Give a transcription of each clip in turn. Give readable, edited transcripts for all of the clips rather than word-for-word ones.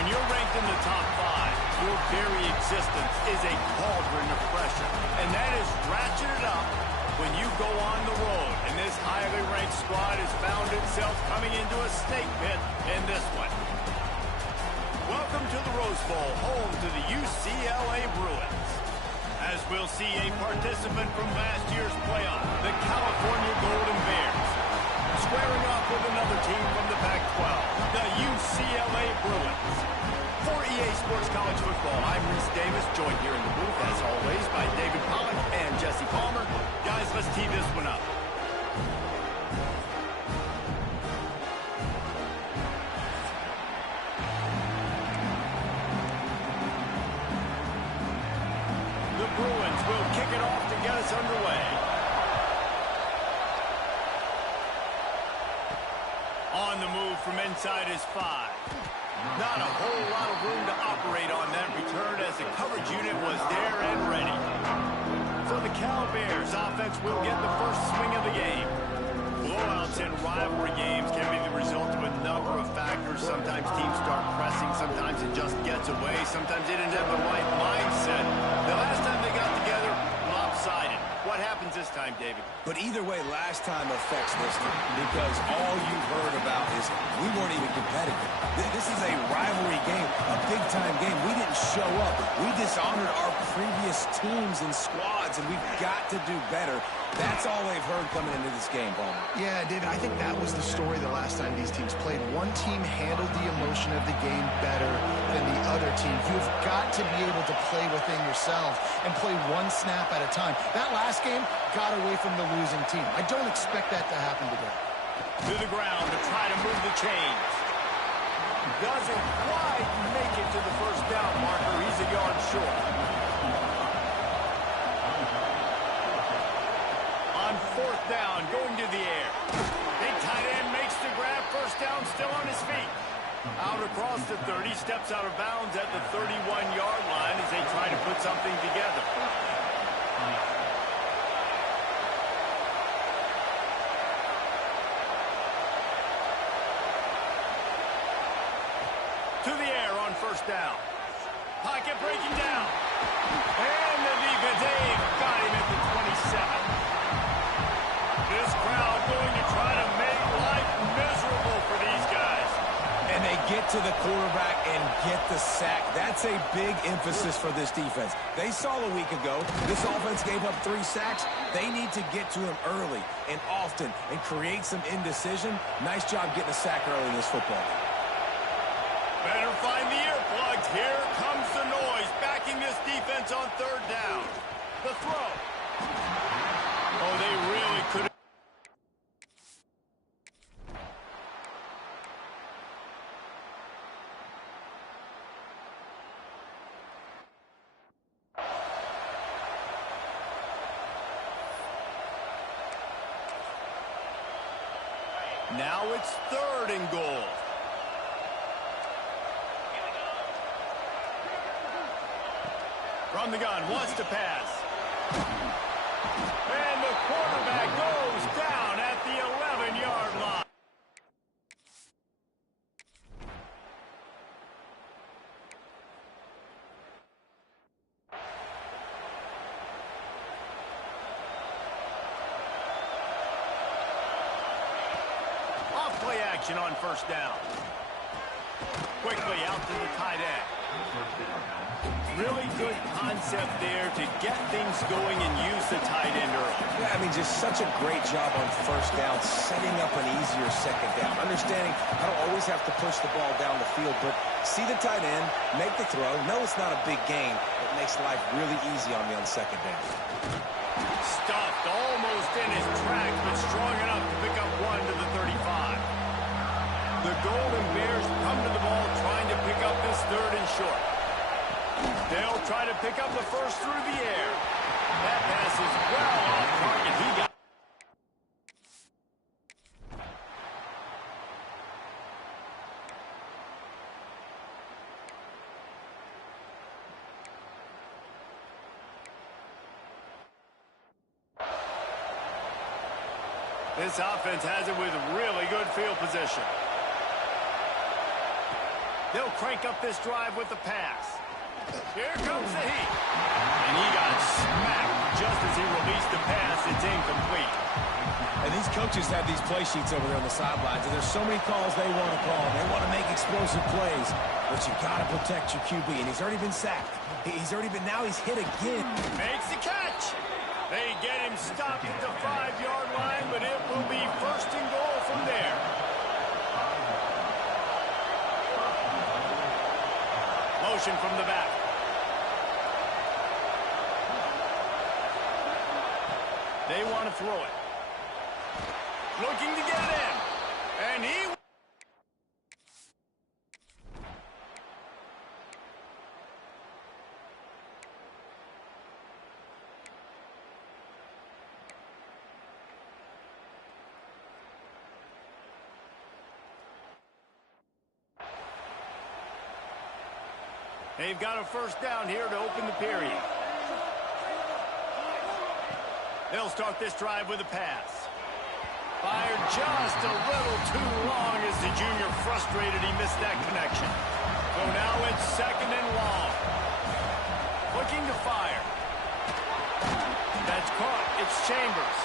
When you're ranked in the top 5, your very existence is a cauldron of pressure. And that is ratcheted up when you go on the road. And this highly ranked squad has found itself coming into a snake pit in this one. Welcome to the Rose Bowl, home to the UCLA Bruins. As we'll see a participant from last year's playoff, the California Golden Bears, squaring off with another team from the Pac-12, the UCLA Bruins. For EA Sports College Football, I'm Reese Davis, joined here in the booth, as always, by David Pollock and Jesse Palmer. Guys, let's tee this one up. The Bruins will kick it off to get us underway. On the move from inside his 5. Not a whole lot of room to operate on that return as the coverage unit was there and ready. For the Cal Bears, offense will get the first swing of the game. Blowouts in rivalry games can be the result of a number of factors. Sometimes teams start pressing, sometimes it just gets away, sometimes they didn't have the right mindset. The last time they got together, lopsided. What happens this time, David? But either way, last time affects this team because all you've heard about is we weren't even competitive. This is a rivalry game, a big-time game. We didn't show up. We dishonored our previous teams and squads, and we've got to do better. That's all they've heard coming into this game, Palmer. Yeah, David, I think that was the story the last time these teams played. One team handled the emotion of the game better than the other team. You've got to be able to play within yourself and play one snap at a time. That last game got away from the losing team. I don't expect that to happen today. To the ground to try to move the chains. Doesn't quite make it to the first down marker. He's a yard short. On 4th down, going to the air. Big tight end makes the grab. First down, still on his feet. Out across the 30, steps out of bounds at the 31-yard line as they try to put something together. To the air on first down. Pocket breaking down. And the defense, they've got him at the 27. This crowd going to try to make life miserable for these guys. And they get to the quarterback and get the sack. That's a big emphasis for this defense. They saw a week ago, this offense gave up 3 sacks. They need to get to him early and often and create some indecision. Nice job getting a sack early in this football game. Better find the earplugs. Here comes the noise, backing this defense on 3rd down. The throw. Oh, they really could have. Now it's 3rd and goal. From the gun, wants to pass. And the quarterback goes down at the 11-yard line. Off-play action on first down. Quickly out to the tight end. Really good concept there to get things going and use the tight end early. Yeah, I mean, just such a great job on first down, setting up an easier second down. Understanding I don't always have to push the ball down the field, but see the tight end, make the throw. No, it's not a big gain. It makes life really easy on me on second down. Stuffed almost in his tracks, but strong enough to pick up 1 to the 35. The Golden Bears come to the ball trying to pick up this 3rd and short. They'll try to pick up the first through the air. That pass is well off target. He got. This offense has it with really good field position. They'll crank up this drive with the pass. Here comes the heat. And he got smacked just as he released the pass. It's incomplete. And these coaches have these play sheets over there on the sidelines, and there's so many calls they want to call. They want to make explosive plays, but you got to protect your QB, and he's already been sacked. Now he's hit again. Makes the catch. They get him stopped at the 5-yard line, but it will be first and goal from there. Motion from the back. They want to throw it. Looking to get it in. And he... They've got a first down here to open the period. They'll start this drive with a pass. Fired just a little too long as the junior frustrated he missed that connection. So now it's second and long. Looking to fire. That's caught. It's Chambers.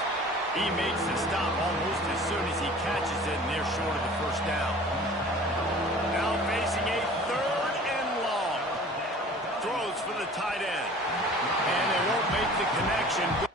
He makes the stop almost as soon as he catches it, and they're short of the first down. Now facing a third and long. Throws for the tight end. And they won't make the connection.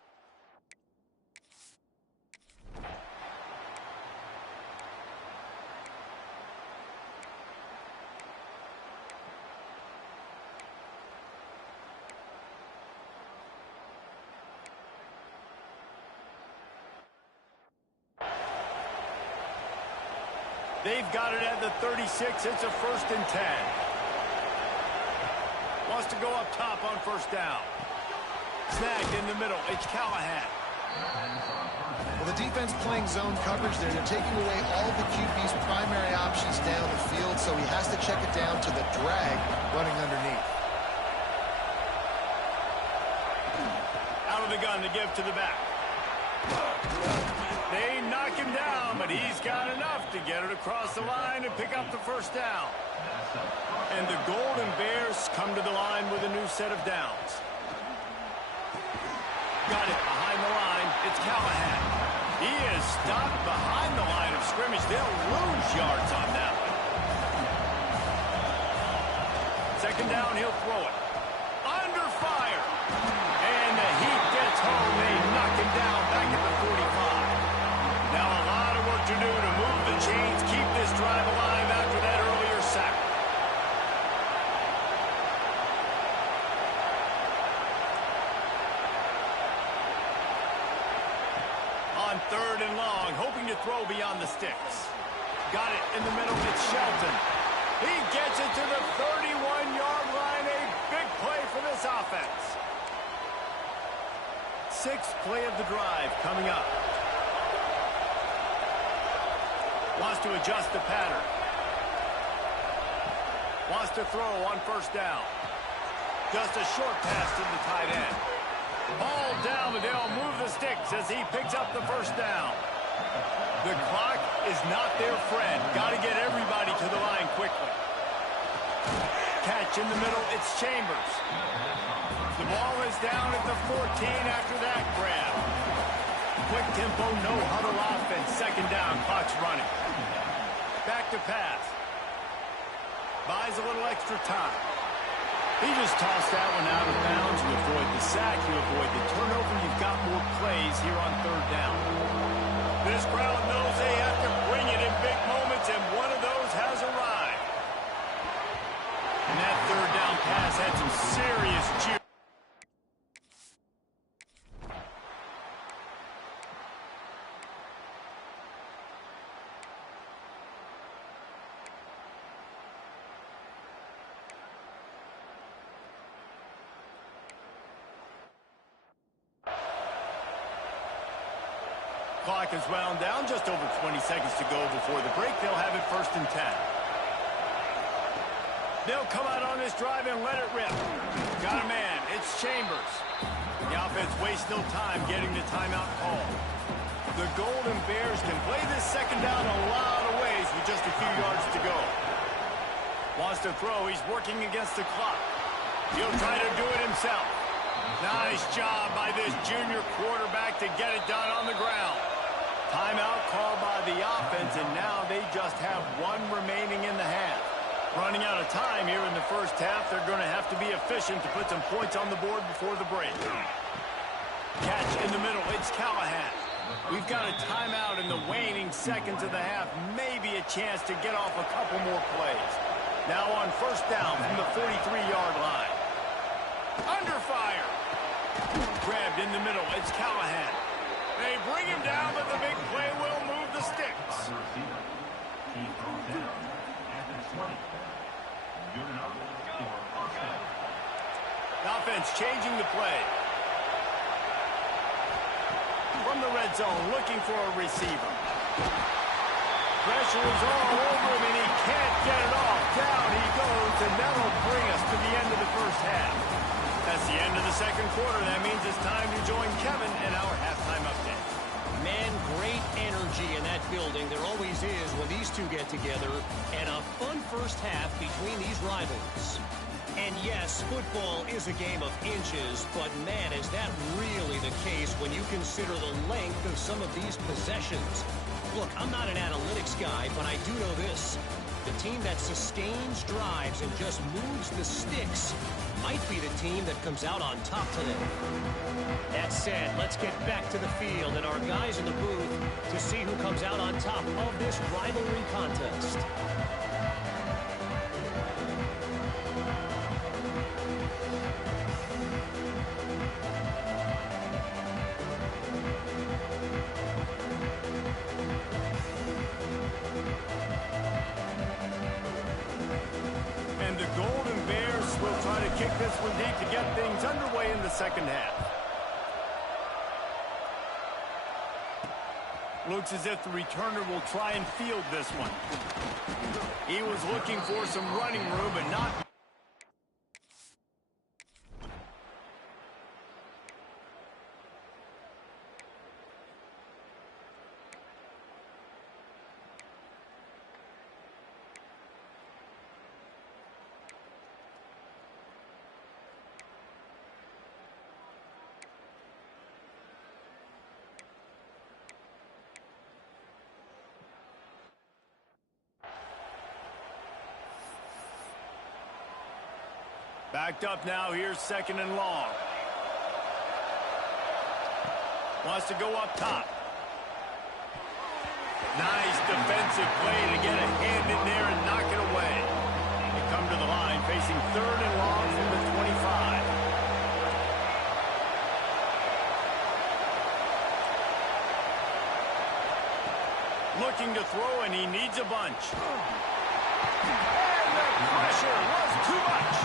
They've got it at the 36. It's a first and 10. Wants to go up top on first down. Snagged in the middle. It's Callahan. Well, the defense playing zone coverage there. They're taking away all the QB's primary options down the field, so he has to check it down to the drag running underneath. Out of the gun to give to the back. They knock him down, but he's got enough to get it across the line and pick up the first down. And the Golden Bears come to the line with a new set of downs. Got it behind the line. It's Callahan. He is stopped behind the line of scrimmage. They'll lose yards on that one. Second down, he'll throw it. Under fire. And the Heat gets home. They knock him down back at the 45. Now a lot of work to do to move the chains, keep this drive alive after that earlier sack. On third and long, hoping to throw beyond the sticks. Got it in the middle, it's Shelton. He gets it to the 31-yard line, a big play for this offense. Sixth play of the drive coming up. Wants to adjust the pattern. Wants to throw on first down. Just a short pass to the tight end. Ball down, but they'll move the sticks as he picks up the first down. The clock is not their friend. Got to get everybody to the line quickly. Catch in the middle, it's Chambers. The ball is down at the 14 after that grab. Quick tempo, no huddle offense. Second down, clock's running. Back to pass. Buys a little extra time. He just tossed that one out of bounds. You avoid the sack, you avoid the turnover. You've got more plays here on third down. This crowd knows they have to bring it in big moments, and one of those has arrived. And that third down pass had some serious juice. Clock is wound down, just over 20 seconds to go before the break. They'll have it first and 10. They'll come out on this drive and let it rip. Got a man, it's Chambers. The offense wastes no time getting the timeout call. The Golden Bears can play this second down a lot of ways with just a few yards to go. Wants to throw. He's working against the clock. He'll try to do it himself. Nice job by this junior quarterback to get it done on the ground. Timeout called by the offense, and now they just have one remaining in the half. Running out of time here in the first half, they're going to have to be efficient to put some points on the board before the break. Catch in the middle. It's Callahan. We've got a timeout in the waning seconds of the half. Maybe a chance to get off a couple more plays. Now on first down from the 43-yard line. Under fire. Grabbed in the middle. It's Callahan. They bring him down, but the big play will move the sticks. Offense changing the play. From the red zone, looking for a receiver. Pressure is all over him, and he can't get it off. Down he goes, and that'll bring us to the end of the first half. That's the end of the second quarter. That means it's time to join Kevin in our halftime update. Man, great energy in that building. There always is when these two get together. And a fun first half between these rivals. And yes, football is a game of inches, but man, is that really the case when you consider the length of some of these possessions. Look, I'm not an analytics guy, but I do know this. The team that sustains drives and just moves the sticks might be the team that comes out on top today. That said, let's get back to the field and our guys in the booth to see who comes out on top of this rivalry contest. Kick this one deep to get things underway in the second half. Looks as if the returner will try and field this one. He was looking for some running room, but not. Backed up now, here's second and long. Wants to go up top. Nice defensive play to get a hand in there and knock it away. They come to the line facing third and long from the 25. Looking to throw, and he needs a bunch. And the pressure was too much.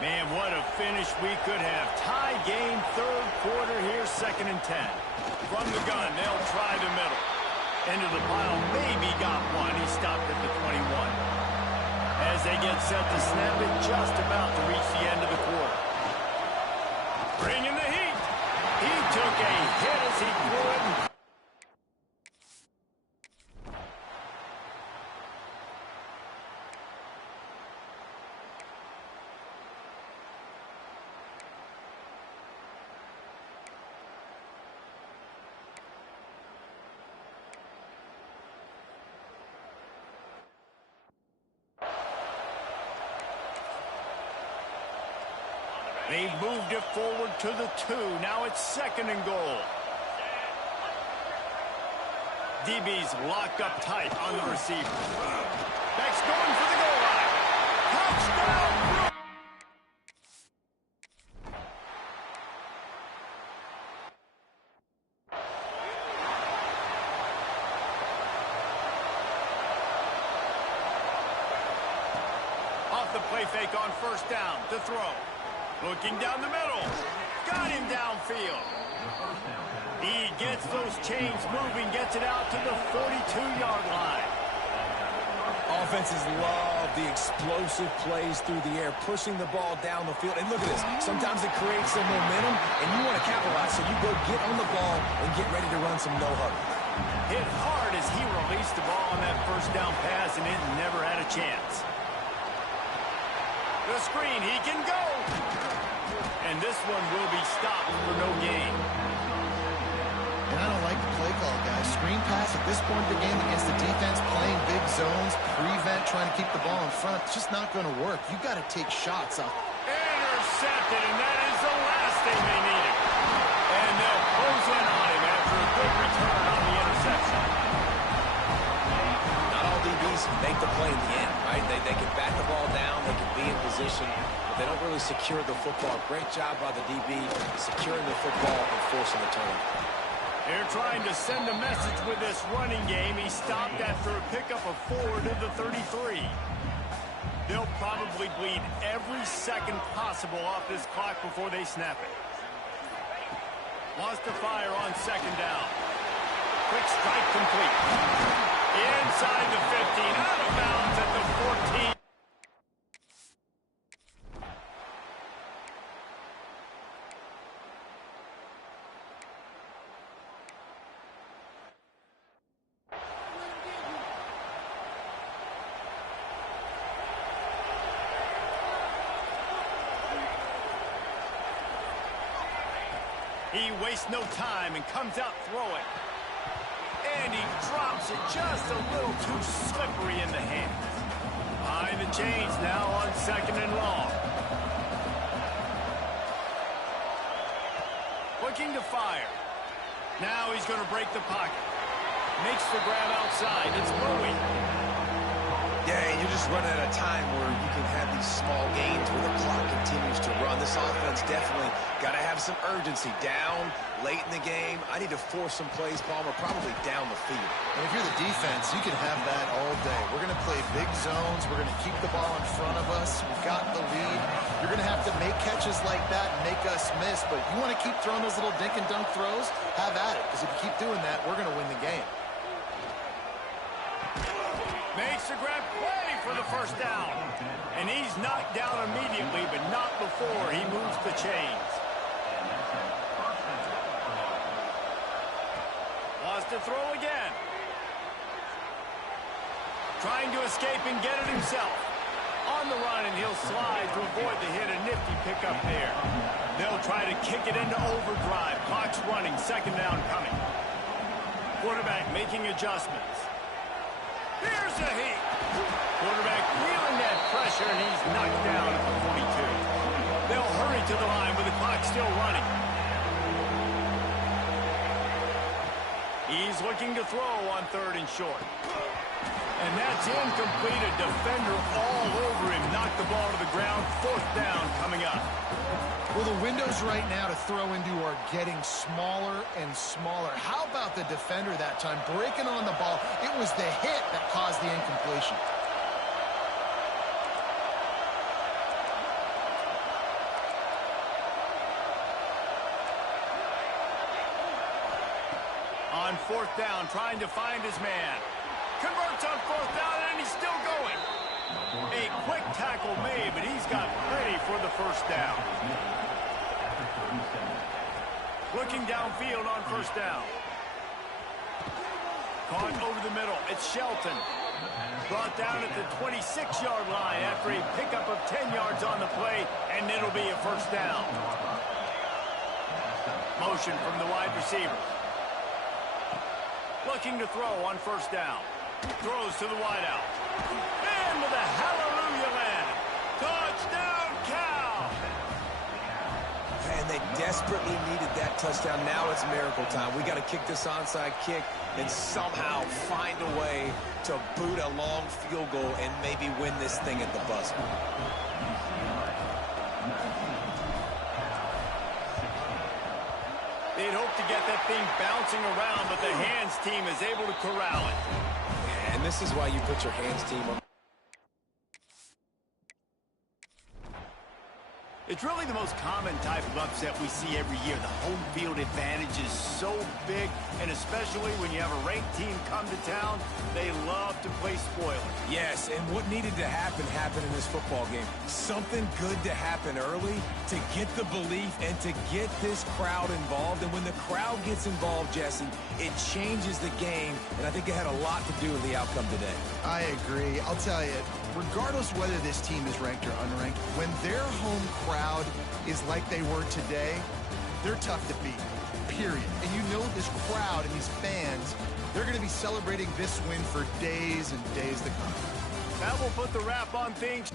Man, what a finish we could have. Tie game, third quarter here, 2nd and 10. From the gun, they'll try the middle. Into the pile, maybe got one. He stopped at the 21. As they get set to snap it, just about to reach the end of the quarter. Bringing the heat. He took a hit as he threw it. They've moved it forward to the 2. Now it's 2nd and goal. DB's locked up tight on the receiver. Beck's going for the goal line. Touchdown! Off the play fake on first down to throw. Looking down the middle. Got him downfield. He gets those chains moving, gets it out to the 42-yard line. Offenses love the explosive plays through the air, pushing the ball down the field. And look at this. Sometimes it creates some momentum, and you want to capitalize, so you go get on the ball and get ready to run some no-huddle. Hit hard as he released the ball on that first down pass, and it never had a chance. The screen, he can go. And this one will be stopped for no gain. And I don't like the play call, guys. Screen pass at this point of the game against the defense, playing big zones, prevent, trying to keep the ball in front. It's just not going to work. You got to take shots off. Intercepted, and that is the last thing they needed. And they'll close in on him after a good return on the interception. Not all DBs make the play in the end, right? They can back the ball down, they can be in position, but they don't really secure the football. Great job by the DB securing the football and forcing the turnover. They're trying to send a message with this running game. He stopped after a pickup of 4 to the 33. They'll probably bleed every second possible off this clock before they snap it. Wants to fire on second down. Quick strike complete. Inside the 15, out of bounds at the 14. He wastes no time and comes out throwing. And he drops it just a little too slippery in the hands. Behind the chains now on second and long. Looking to fire. Now he's going to break the pocket. Makes the grab outside. It's Bowie. Yeah, you're just running at a time where you can have these small gains where the clock continues to run. This offense definitely got to have some urgency. Down, late in the game. I need to force some plays, Palmer, probably down the field. And if you're the defense, you can have that all day. We're going to play big zones. We're going to keep the ball in front of us. We've got the lead. You're going to have to make catches like that and make us miss. But you want to keep throwing those little dink and dunk throws, have at it. Because if you keep doing that, we're going to win the game. Makes the grab play for the first down. And he's knocked down immediately, but not before he moves the chains. Wants to throw again. Trying to escape and get it himself. On the run, and he'll slide to avoid the hit. A nifty pickup there. They'll try to kick it into overdrive. Clock's running. Second down coming. Quarterback making adjustments. Here's a heat. Quarterback feeling that pressure, and he's knocked down at the 42. They'll hurry to the line with the clock still running. He's looking to throw on third and short. And that's incomplete. A defender all over him. Knocked the ball to the ground. Fourth down coming up. Well, the windows right now to throw into are getting smaller and smaller. How about the defender that time breaking on the ball? It was the hit that caused the incompletion. On fourth down, trying to find his man. Converts on fourth down, and he's still going. A quick tackle made, but he's got plenty for the first down. Looking downfield on first down. Caught over the middle. It's Shelton. Brought down at the 26-yard line after a pickup of 10 yards on the play, and it'll be a first down. Motion from the wide receiver. Looking to throw on first down. Throws to the wideout. And with a hallelujah land. Touchdown, Cal! And they desperately needed that touchdown. Now it's miracle time. We got to kick this onside kick and somehow find a way to boot a long field goal and maybe win this thing at the buzzer. They'd hope to get that thing bouncing around, but the hands team is able to corral it. And this is why you put your hands team on. It's really the most common type of upset we see every year. The home field advantage is so big, and especially when you have a ranked team come to town, they love to play spoiler. Yes, and what needed to happen happened in this football game. Something good to happen early to get the belief and to get this crowd involved. And when the crowd gets involved, Jesse, it changes the game, and I think it had a lot to do with the outcome today. I agree. I'll tell you, regardless whether this team is ranked or unranked, when their home crowd is like they were today, they're tough to beat, period. And you know this crowd and these fans, they're going to be celebrating this win for days and days to come. That will put the wrap on things.